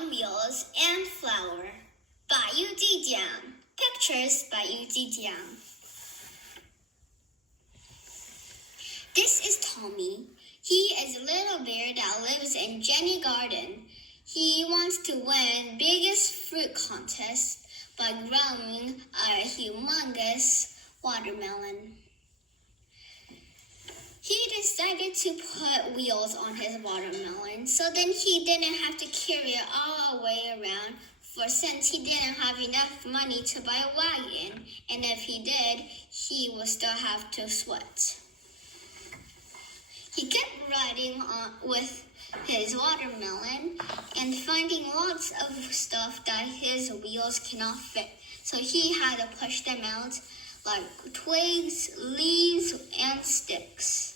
on Wheels and Flower by Yu Jijiang. Pictures by Yu Jijiang. This is Tommy. He is a little bear that lives in Jenny Garden. He wants to win biggest fruit contest by growing a humongous watermelon. He decided to put wheels on his watermelon, so then he didn't have to carry it all the way around, for since he didn't have enough money to buy a wagon, and if he did, he would still have to sweat. He kept riding on with his watermelon and finding lots of stuff that his wheels cannot fit, so he had to push them out like twigs, leaves, and sticks.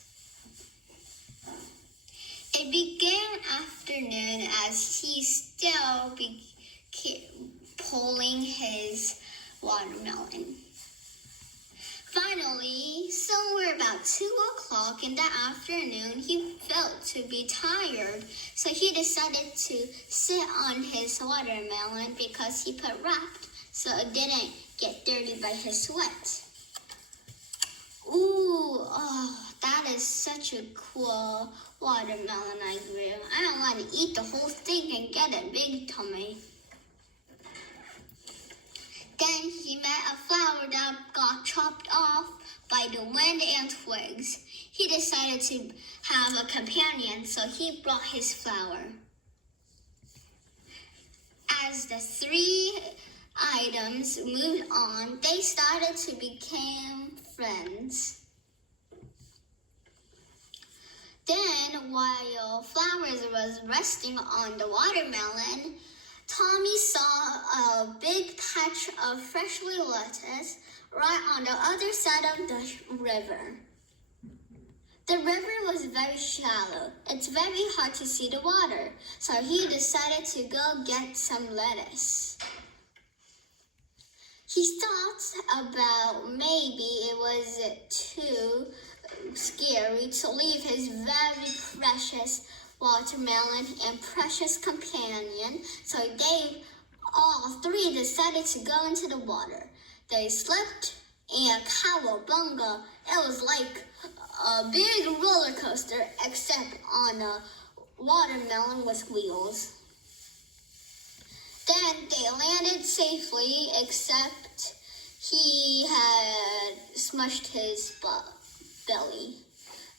It began afternoon as he still began pulling his watermelon. Finally, somewhere about 2 o'clock in the afternoon, he felt to be tired, so he decided to sit on his watermelon because he put wrapped so it didn't get dirty by his sweat. Ooh, that is such a cool watermelon I grew. I don't want to eat the whole thing and get a big tummy. Then he met a flower that got chopped off by the wind and twigs. He decided to have a companion, so he brought his flower. As the three items moved on, they started to become friends. Then, while Flowers was resting on the watermelon, Tommy saw a big patch of freshly lettuce right on the other side of the river. The river was very shallow. It's very hard to see the water, so he decided to go get some lettuce. He thought about maybe it was too scary to leave his very precious watermelon and precious companion, so they all three decided to go into the water. They slept and cowabunga, it was like a big roller coaster except on a watermelon with wheels. Then they landed safely, except he had smushed his belly.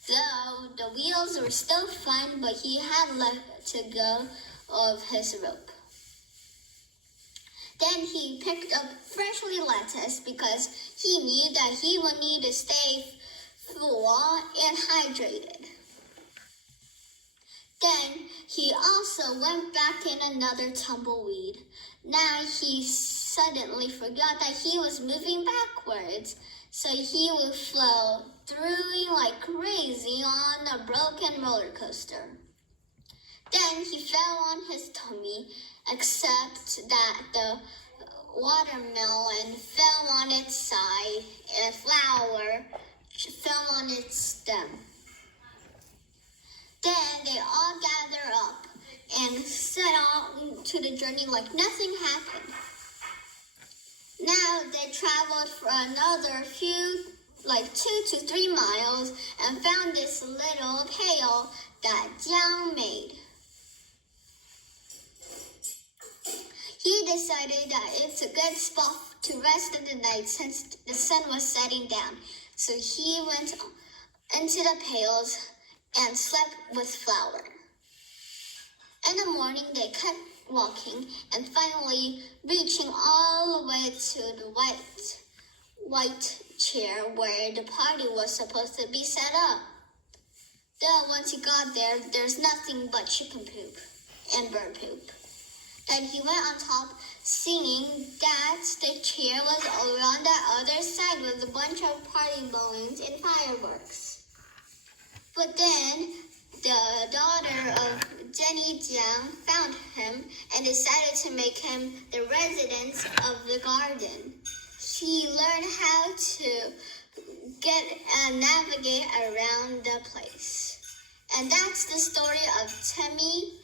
Though the wheels were still fun, but he had let to go of his rope. Then he picked up freshly lettuce because he knew that he would need to stay full and hydrated. Then he also went back in another tumbleweed. Now he suddenly forgot that he was moving backwards, so he would flow through like crazy on a broken roller coaster. Then he fell on his tummy, except that the watermelon fell on its side and flower fell on its stem. Then they all gathered up and set out to the journey like nothing happened. Now they traveled for another few, like 2 to 3 miles, and found this little pail that Jiang made. He decided that it's a good spot to rest in the night since the sun was setting down. So he went into the pails and slept with Flower. In the morning, they kept walking and finally reaching all the way to the white chair where the party was supposed to be set up. Though once he got there, there's nothing but chicken poop and bird poop. Then he went on top, singing that the chair was over on the other side with a bunch of party balloons and fireworks. But then the daughter of Jenny Jiang found him and decided to make him the resident of the garden. She learned how to get and navigate around the place. And that's the story of Timmy